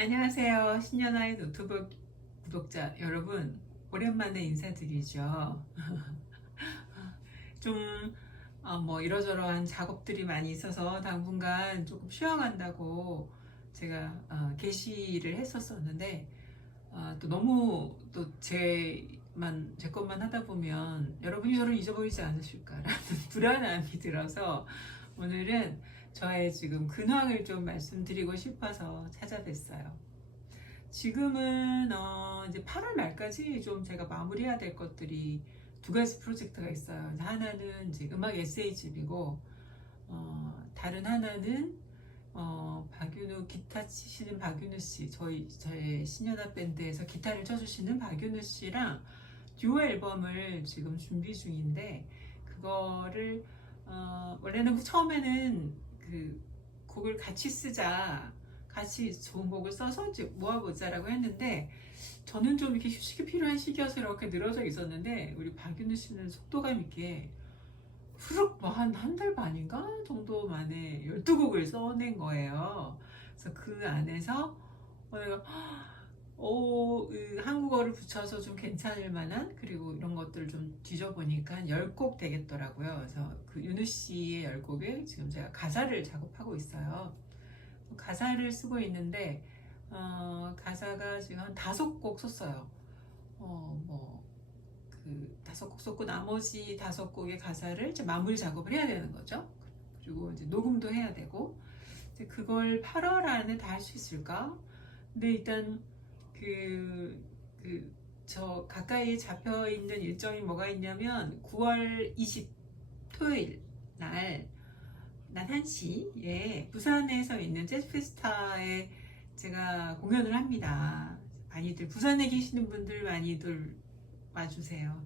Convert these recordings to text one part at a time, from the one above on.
안녕하세요. 신년아의 노트북 구독자 여러분, 오랜만에 인사드리죠. 좀 이러저러한 작업들이 많이 있어서 당분간 조금 쉬어간다고 제가 게시를 했었었는데, 또 너무 또 제 것만 하다 보면 여러분이 저를 잊어버리지 않으실까라는 불안함이 들어서 오늘은 저의 지금 근황을 좀 말씀드리고 싶어서 찾아뵀어요. 지금은 이제 8월 말까지 좀 제가 마무리해야 될 것들이 두 가지 프로젝트가 있어요. 하나는 이제 음악 에세이집이고, 다른 하나는 박윤우 기타 치시는 박윤우 씨, 저의 신현아 밴드에서 기타를 쳐주시는 박윤우 씨랑 듀오 앨범을 지금 준비 중인데, 그거를 원래는 처음에는 그 곡을 같이 쓰자, 같이 좋은 곡을 써서 이제 모아보자라고 했는데, 저는 좀 이렇게 휴식이 필요한 시기여서 이렇게 늘어져 있었는데, 우리 박윤우 씨는 속도감 있게 후룩 한 달 반인가 정도 만에 12곡을 써낸 거예요. 그래서 그 안에서 내가 한국어를 붙여서 좀 괜찮을 만한, 그리고 이런 것들을 좀 뒤져보니까 한 10곡 되겠더라고요. 그래서 그 윤우 씨의 10곡을 지금 제가 가사를 작업하고 있어요. 가사를 쓰고 있는데, 가사가 지금 한 5곡 썼어요. 그 5곡 썼고, 나머지 5곡의 가사를 이제 마무리 작업을 해야 되는 거죠. 그리고 이제 녹음도 해야 되고, 이제 그걸 8월 안에 다 할 수 있을까? 근데 일단 저 가까이에 잡혀 있는 일정이 뭐가 있냐면 9월 20 토요일 낮 1시에 부산에서 있는 재즈페스타에 제가 공연을 합니다. 많이들 부산에 계시는 분들 많이들 와주세요.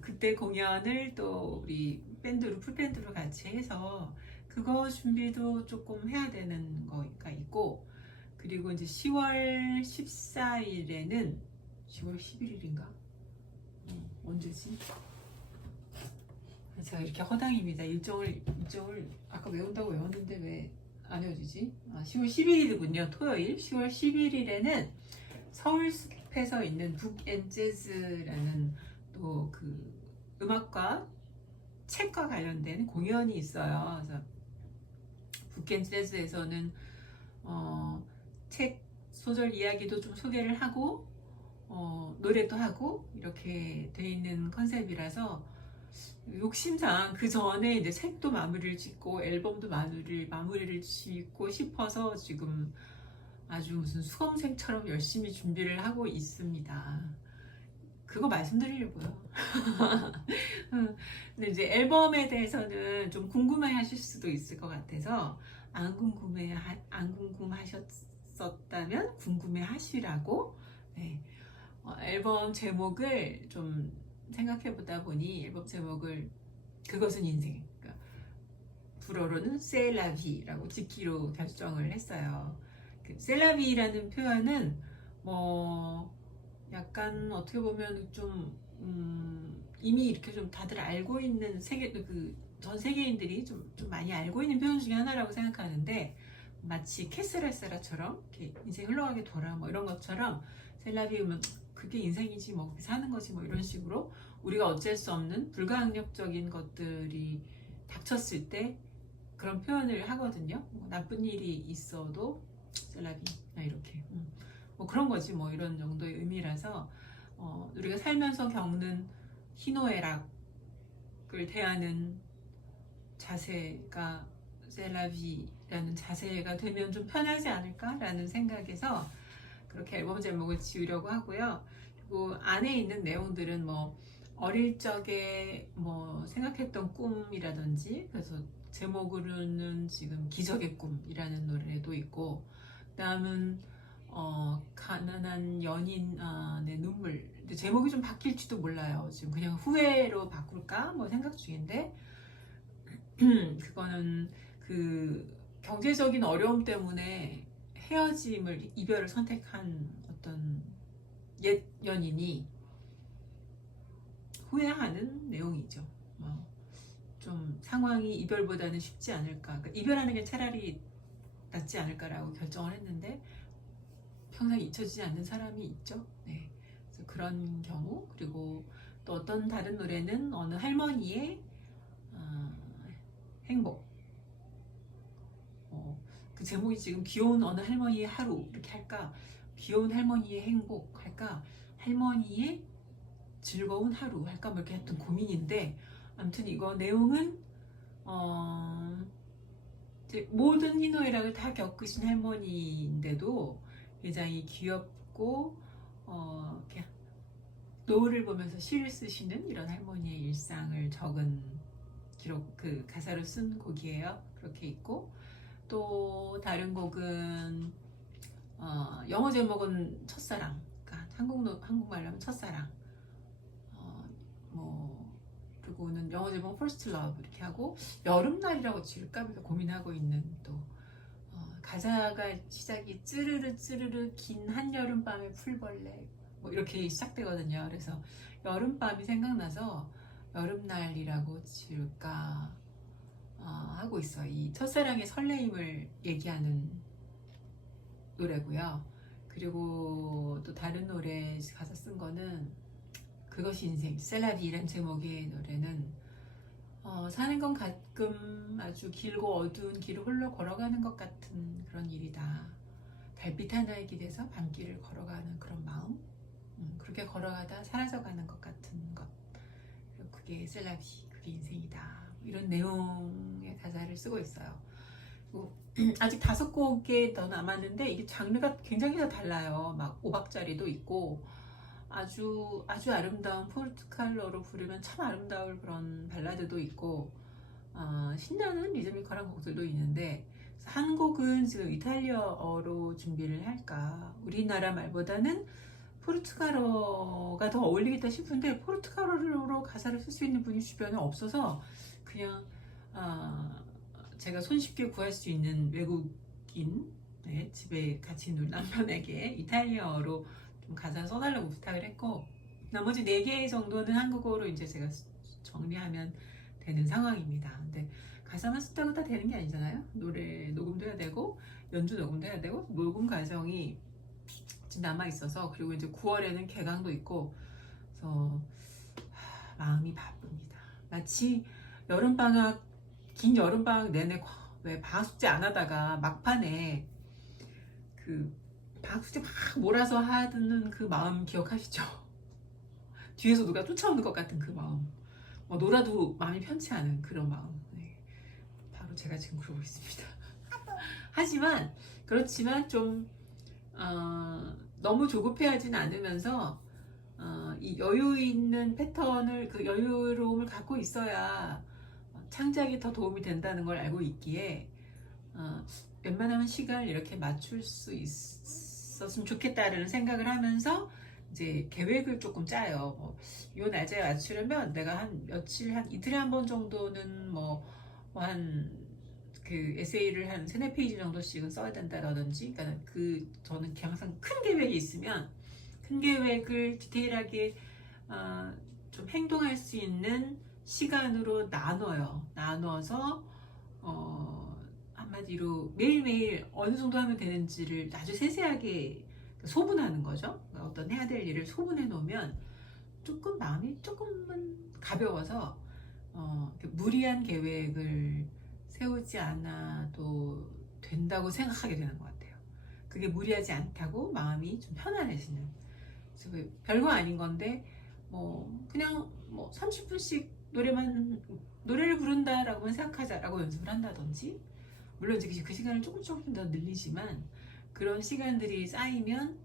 그때 공연을 또 우리 밴드로 풀밴드로 같이 해서 그거 준비도 조금 해야 되는 거가 있고, 그리고 이제 10월 14일에는 10월 11일인가? 언제지? 제가 이렇게 허당입니다. 일정을 아까 외운다고 외웠는데 왜 안 외워지지? 10월 11일이군요. 토요일 10월 11일에는 서울숲에서 있는 북앤재즈라는 또 그 음악과 책과 관련된 공연이 있어요. 그래서 북앤재즈에서는 책 소설 이야기도 좀 소개를 하고 노래도 하고 이렇게 돼 있는 컨셉이라서, 욕심상 그 전에 이제 책도 마무리를 짓고 앨범도 마무리를 짓고 싶어서 지금 아주 무슨 수험생처럼 열심히 준비를 하고 있습니다. 그거 말씀드리려고요. 근데 이제 앨범에 대해서는 좀 궁금해 하실 수도 있을 것 같아서, 안 궁금하셨었다면 궁금해 하시라고, 네. 앨범 제목을 좀 생각해 보다 보니 앨범 제목을 그것은 인생, 그러니까 불어로는 셀라비라고 짓기로 결정을 했어요. 그 셀라비라는 표현은 뭐 약간 어떻게 보면 좀 이미 이렇게 좀 다들 알고 있는 전 세계인들이 좀 많이 알고 있는 표현 중에 하나라고 생각하는데, 마치 캐스레세라처럼 이렇게 인생 흘러가게 돌아 뭐 이런 것처럼 셀라비우면 그게 인생이지 뭐 사는 거지 뭐 이런 식으로 우리가 어쩔 수 없는 불가항력적인 것들이 닥쳤을 때 그런 표현을 하거든요. 뭐 나쁜 일이 있어도 셀라비나 이렇게 뭐 그런 거지 뭐 이런 정도의 의미라서, 우리가 살면서 겪는 희노애락을 대하는 자세가 셀라비라는 자세가 되면 좀 편하지 않을까라는 생각에서 그렇게 앨범 제목을 지으려고 하고요. 그리고 안에 있는 내용들은 뭐 어릴 적에 뭐 생각했던 꿈이라든지, 그래서 제목으로는 지금 기적의 꿈이라는 노래도 있고, 그다음은 가난한 연인의 눈물. 근데 제목이 좀 바뀔지도 몰라요. 지금 그냥 후회로 바꿀까 뭐 생각 중인데, 그거는 그 경제적인 어려움 때문에 이별을 선택한 어떤 옛 연인이 후회하는 내용이죠. 좀 상황이 이별보다는 쉽지 않을까, 그러니까 이별하는 게 차라리 낫지 않을까라고 결정을 했는데, 평생 잊혀지지 않는 사람이 있죠. 네. 그래서 그런 경우, 그리고 또 어떤 다른 노래는 어느 할머니의 행복. 그 제목이 지금 귀여운 어느 할머니의 하루 이렇게 할까? 귀여운 할머니의 행복 할까? 할머니의 즐거운 하루 할까? 뭐 이렇게 하여튼 고민인데, 아무튼 이거 내용은 이제 모든 희노애락을 다 겪으신 할머니인데도 굉장히 귀엽고 이렇게 노을을 보면서 시를 쓰시는 이런 할머니의 일상을 적은 기록, 그 가사를 쓴 곡이에요. 그렇게 있고, 또 다른 곡은 영어 제목은 첫사랑, 그러니까 한국말로 하면 첫사랑. 뭐 그리고는 영어 제목 First Love 이렇게 하고, 여름날이라고 지을까 하면서 고민하고 있는 또 가사가 시작이 찌르르 찌르르 긴 한여름밤의 풀벌레 뭐 이렇게 시작되거든요. 그래서 여름밤이 생각나서 여름날이라고 지을까 하고 있어요. 이 첫사랑의 설레임을 얘기하는 노래고요. 그리고 또 다른 노래 가사 쓴 거는 그것이 인생, 셀라비라는 제목의 노래는 사는 건 가끔 아주 길고 어두운 길을 홀로 걸어가는 것 같은 그런 일이다. 달빛 하나의 길에서 밤길을 걸어가는 그런 마음, 그렇게 걸어가다 사라져가는 것 같은 것, 그게 셀라비, 그게 인생이다. 이런 내용의 가사를 쓰고 있어요. 아직 5곡에 더 남았는데 이게 장르가 굉장히 다 달라요. 막 5박자리도 있고, 아주 아름다운 포르투갈어로 부르면 참 아름다울 그런 발라드도 있고, 신나는 리즈미컬한 곡들도 있는데, 한 곡은 지금 이탈리아어로 준비를 할까. 우리나라 말보다는 포르투갈어가 더 어울리겠다 싶은데, 포르투갈어로 가사를 쓸 수 있는 분이 주변에 없어서 그냥 제가 손쉽게 구할 수 있는 외국인, 네, 집에 같이 있는 남편에게 이탈리아어로 좀 가사 써달라고 부탁을 했고, 나머지 4개 정도는 한국어로 이제 제가 정리하면 되는 상황입니다. 근데 가사만 썼다고 다 되는 게 아니잖아요. 노래 녹음도 해야 되고, 연주 녹음도 해야 되고, 녹음 과정이 지금 남아 있어서, 그리고 이제 9월에는 개강도 있고, 그래서 마음이 바쁩니다. 마치 여름방학, 긴 여름방학 내내 왜 방학 숙제 안 하다가 막판에 그 방학 숙제 막 몰아서 하는 그 마음 기억하시죠? 뒤에서 누가 쫓아오는 것 같은 그 마음, 놀아도 마음이 편치 않은 그런 마음. 네. 바로 제가 지금 그러고 있습니다. 하지만 그렇지만 좀 너무 조급해하진 않으면서 이 여유 있는 패턴을, 그 여유로움을 갖고 있어야 창작이 더 도움이 된다는 걸 알고 있기에 웬만하면 시간을 이렇게 맞출 수 있었으면 좋겠다는 생각을 하면서 이제 계획을 조금 짜요. 요 날짜에 맞추려면 내가 한 며칠, 한 이틀에 한 번 정도는 한 그 에세이를 한 3-4페이지 정도씩은 써야 된다라든지, 그러니까 저는 항상 큰 계획이 있으면 큰 계획을 디테일하게 좀 행동할 수 있는 시간으로 나눠서 한마디로 매일매일 어느 정도 하면 되는지를 아주 세세하게 소분하는 거죠. 어떤 해야 될 일을 소분해 놓으면 조금 마음이 조금은 가벼워서 무리한 계획을 세우지 않아도 된다고 생각하게 되는 것 같아요. 그게 무리하지 않다고 마음이 좀 편안해지는. 그래서 별거 아닌 건데 그냥 30분씩 노래를 부른다라고만 생각하자라고 연습을 한다든지, 물론 이제 그 시간을 조금 더 늘리지만, 그런 시간들이 쌓이면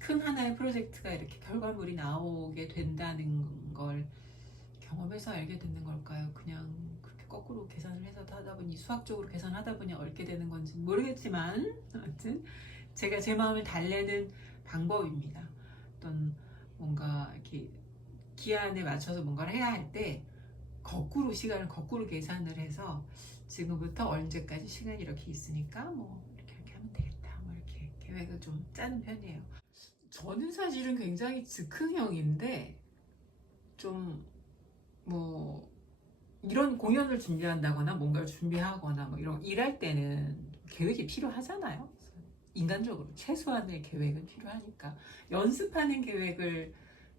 큰 하나의 프로젝트가 이렇게 결과물이 나오게 된다는 걸 경험해서 알게 되는 걸까요? 그냥 그렇게 거꾸로 계산을 해서 하다 보니, 수학적으로 계산하다 보니 얽게 되는 건지 모르겠지만, 아무튼 제가 제 마음을 달래는 방법입니다. 어떤 뭔가 이렇게 기한에 맞춰서 뭔가를 해야 할 때 시간을 거꾸로 계산을 해서, 지금부터 언제까지 시간이 이렇게 있으니까 이렇게 하면 되겠다, 이렇게 계획을 좀 짜는 편이에요. 저는 사실은 굉장히 즉흥형인데, 좀 이런 공연을 준비한다거나 뭔가를 준비하거나 이런 일할 때는 계획이 필요하잖아요. 인간적으로 최소한의 계획은 필요하니까 연습하는 계획을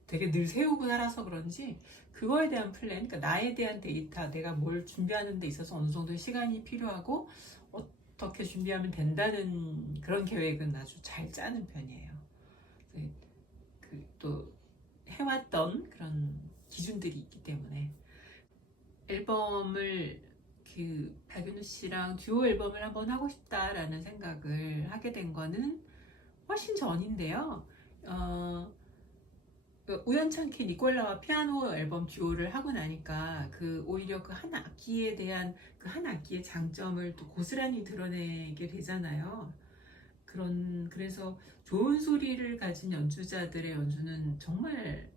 되게 늘 세우고 살아서 그런지 그거에 대한 플랜, 그러니까 나에 대한 데이터, 내가 뭘 준비하는 데 있어서 어느 정도의 시간이 필요하고 어떻게 준비하면 된다는 그런 계획은 아주 잘 짜는 편이에요. 또 해왔던 그런 기준들이 있기 때문에 앨범을 박윤우 씨랑 듀오 앨범을 한번 하고 싶다라는 생각을 하게 된 거는 훨씬 전인데요. 우연찮게 니콜라와 피아노 앨범 듀오를 하고 나니까 오히려 그 한 악기에 대한 그 한 악기의 장점을 또 고스란히 드러내게 되잖아요. 그래서 좋은 소리를 가진 연주자들의 연주는 정말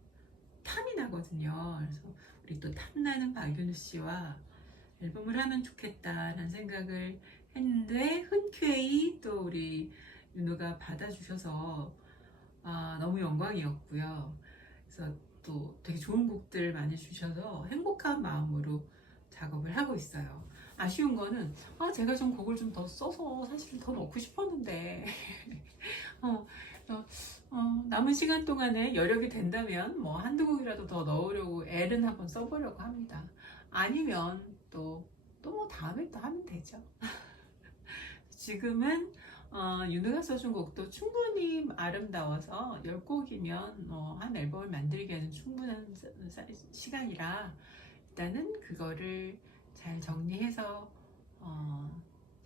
탐이 나거든요. 그래서 우리 또 탐나는 박윤우 씨와 앨범을 하면 좋겠다라는 생각을 했는데 흔쾌히 또 우리 윤우가 받아주셔서 너무 영광이었고요. 그래서 또 되게 좋은 곡들 많이 주셔서 행복한 마음으로 작업을 하고 있어요. 아쉬운 거는 제가 좀 곡을 좀 더 써서 사실은 더 넣고 싶었는데 어, 남은 시간 동안에 여력이 된다면 뭐 한두 곡이라도 더 넣으려고 애는 한번 써보려고 합니다. 아니면 또 뭐 다음에 또 하면 되죠. 지금은 윤우가 써준 곡도 충분히 아름다워서 10곡이면 한 앨범을 만들기에는 충분한 시간이라 일단은 그거를 잘 정리해서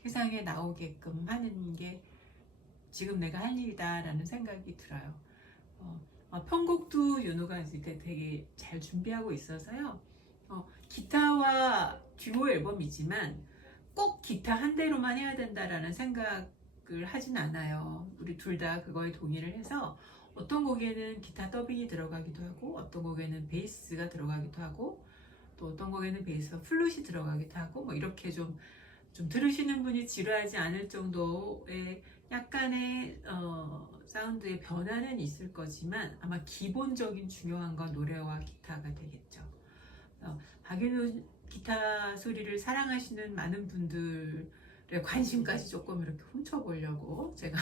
세상에 나오게끔 하는 게 지금 내가 할 일이다 라는 생각이 들어요. 편곡도 윤우가 이제 되게 잘 준비하고 있어서요. 기타와 듀오 앨범이지만 꼭 기타 한 대로만 해야 된다라는 생각을 하진 않아요. 우리 둘 다 그거에 동의를 해서 어떤 곡에는 기타 더빙이 들어가기도 하고 어떤 곡에는 베이스가 들어가기도 하고 또 어떤 곡에는 베이스와 플룻이 들어가기도 하고 뭐 이렇게 좀 들으시는 분이 지루하지 않을 정도의 약간의 사운드의 변화는 있을 거지만 아마 기본적인 중요한 건 노래와 기타가 되겠죠. 박윤우 기타 소리를 사랑하시는 많은 분들의 관심까지 조금 이렇게 훔쳐보려고 제가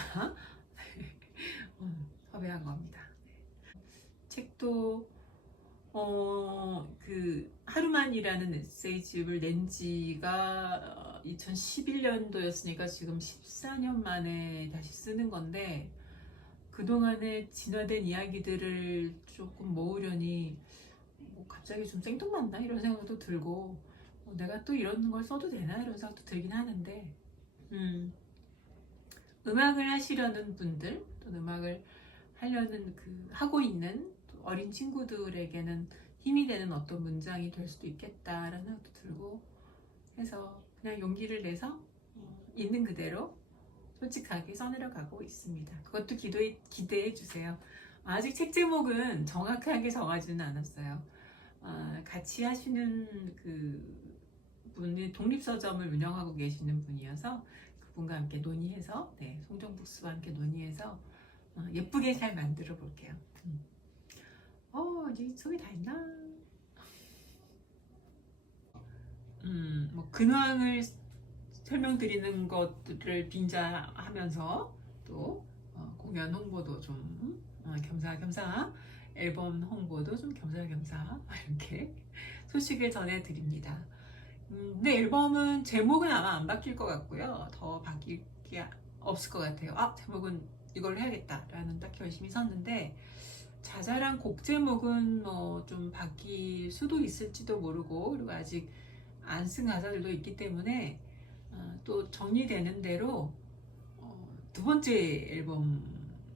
섭외한 겁니다. 책도 하루만이라는 에세이집을 낸 지가 2011년도였으니까 지금 14년 만에 다시 쓰는 건데 그동안에 진화된 이야기들을 조금 모으려니 갑자기 좀 생뚱맞나 이런 생각도 들고 내가 또 이런 걸 써도 되나 이런 생각도 들긴 하는데 음악을 하시려는 분들 또 음악을 하려는 하고 있는 어린 친구들에게는 힘이 되는 어떤 문장이 될 수도 있겠다라는 생각도 들고 해서 그냥 용기를 내서 있는 그대로 솔직하게 써내려가고 있습니다. 그것도 기대해 주세요. 아직 책 제목은 정확하게 정하지는 않았어요. 같이 하시는 분이 독립서점을 운영하고 계시는 분이어서 그분과 함께 논의해서 송정북수와 함께 논의해서 예쁘게 잘 만들어 볼게요. 이제 소개 다 했나? 뭐 근황을 설명드리는 것들을 빙자하면서 또 공연 홍보도 좀 겸사겸사 앨범 홍보도 좀 겸사겸사 이렇게 소식을 전해드립니다. 근데 앨범은 제목은 아마 안 바뀔 것 같고요. 더 바뀔 게 없을 것 같아요. 제목은 이걸 해야겠다라는 딱 결심이 섰는데 자잘한 곡 제목은 뭐 좀 바뀔 수도 있을지도 모르고 그리고 아직 안 쓴 가사들도 있기 때문에 또 정리되는 대로 두 번째 앨범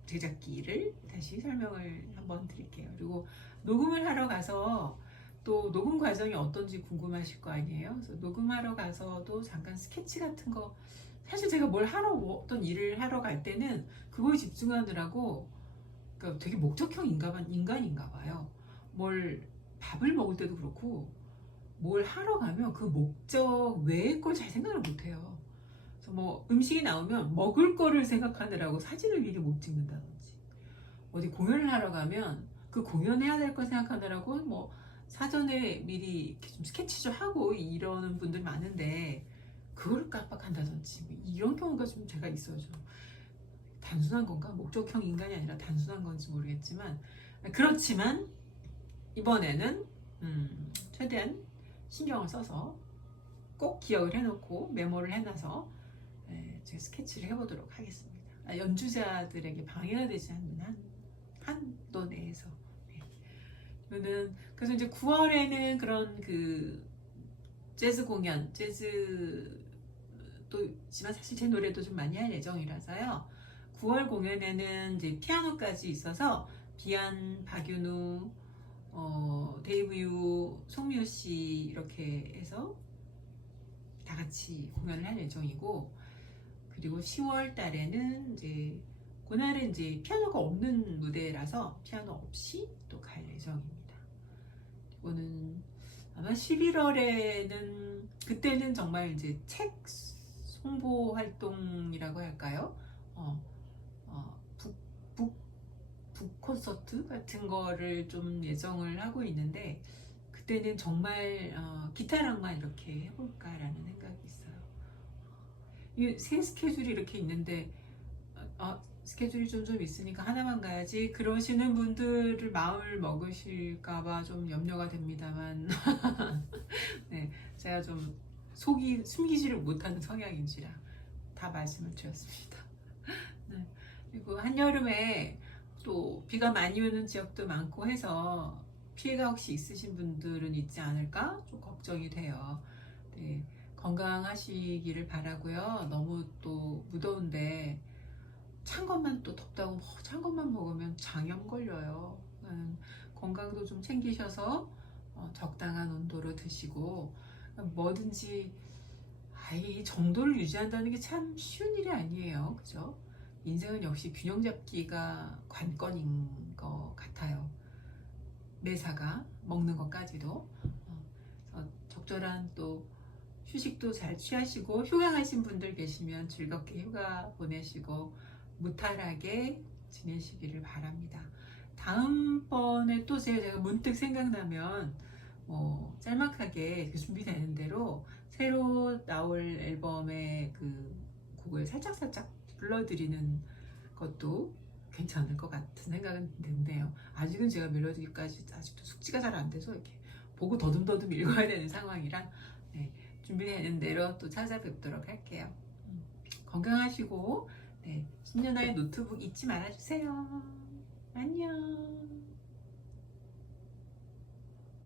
제작기를 다시 설명을 한번 드릴게요. 그리고 녹음을 하러 가서 또 녹음 과정이 어떤지 궁금하실 거 아니에요. 그래서 녹음하러 가서도 잠깐 스케치 같은 거 사실 제가 어떤 일을 하러 갈 때는 그거에 집중하느라고 그러니까 되게 목적형 인간인가 봐요. 밥을 먹을 때도 그렇고 뭘 하러 가면 그 목적 외의 걸 잘 생각을 못해요. 그래서 뭐 음식이 나오면 먹을 거를 생각하느라고 사진을 미리 못 찍는다든지 어디 공연을 하러 가면 그 공연해야 될 걸 생각하느라고 뭐 사전에 미리 이렇게 좀 스케치 좀 하고 이러는 분들 많은데 그걸 깜빡한다든지 이런 경우가 좀 제가 있어요. 단순한 건가? 목적형 인간이 아니라 단순한 건지 모르겠지만 그렇지만 이번에는 최대한 신경을 써서 꼭 기억을 해놓고 메모를 해놔서 제가 스케치를 해보도록 하겠습니다. 연주자들에게 방해가 되지 않는 한도 내에서. 저는 그래서 이제 9월에는 그런 그 재즈 공연, 재즈도 있지만 사실 제 노래도 좀 많이 할 예정이라서요. 9월 공연에는 이제 피아노까지 있어서 비안, 박윤우, 데이브 유, 송미호 씨 이렇게 해서 다 같이 공연을 할 예정이고, 그리고 10월 달에는 이제 그날은 이제 피아노가 없는 무대라서 피아노 없이 또 갈 예정입니다. 이거는 아마 11월에는 그때는 정말 이제 책 홍보 활동이라고 할까요? 북 콘서트 같은 거를 좀 예정을 하고 있는데 그때는 정말 기타랑만 이렇게 해볼까라는 생각이 있어요. 이 새 스케줄이 이렇게 있는데 스케줄이 좀 있으니까 하나만 가야지 그러시는 분들을 마음을 먹으실까봐 좀 염려가 됩니다만 네, 제가 좀 속이 숨기지를 못하는 성향인지라 다 말씀을 드렸습니다. 네, 그리고 한여름에 또 비가 많이 오는 지역도 많고 해서 피해가 혹시 있으신 분들은 있지 않을까 좀 걱정이 돼요. 네, 건강하시기를 바라고요. 너무 또 무더운데 찬 것만 또 덥다고 찬 것만 먹으면 장염 걸려요. 건강도 좀 챙기셔서 적당한 온도로 드시고 뭐든지 이 정도를 유지한다는 게 참 쉬운 일이 아니에요. 그죠? 인생은 역시 균형 잡기가 관건인 것 같아요. 매사가 먹는 것까지도 적절한 또 휴식도 잘 취하시고 휴가 가신 분들 계시면 즐겁게 휴가 보내시고 무탈하게 지내시기를 바랍니다. 다음번에 또 제가 문득 생각나면 짤막하게 준비되는 대로 새로 나올 앨범의 그 곡을 살짝살짝 불러드리는 것도 괜찮을 것 같은 생각은 드는데요. 아직은 제가 멜로디까지 아직도 숙지가 잘 안 돼서 이렇게 보고 더듬더듬 읽어야 되는 상황이라 준비되는 대로 또 찾아뵙도록 할게요. 건강하시고 신년아의 노트북 잊지 말아주세요. 안녕.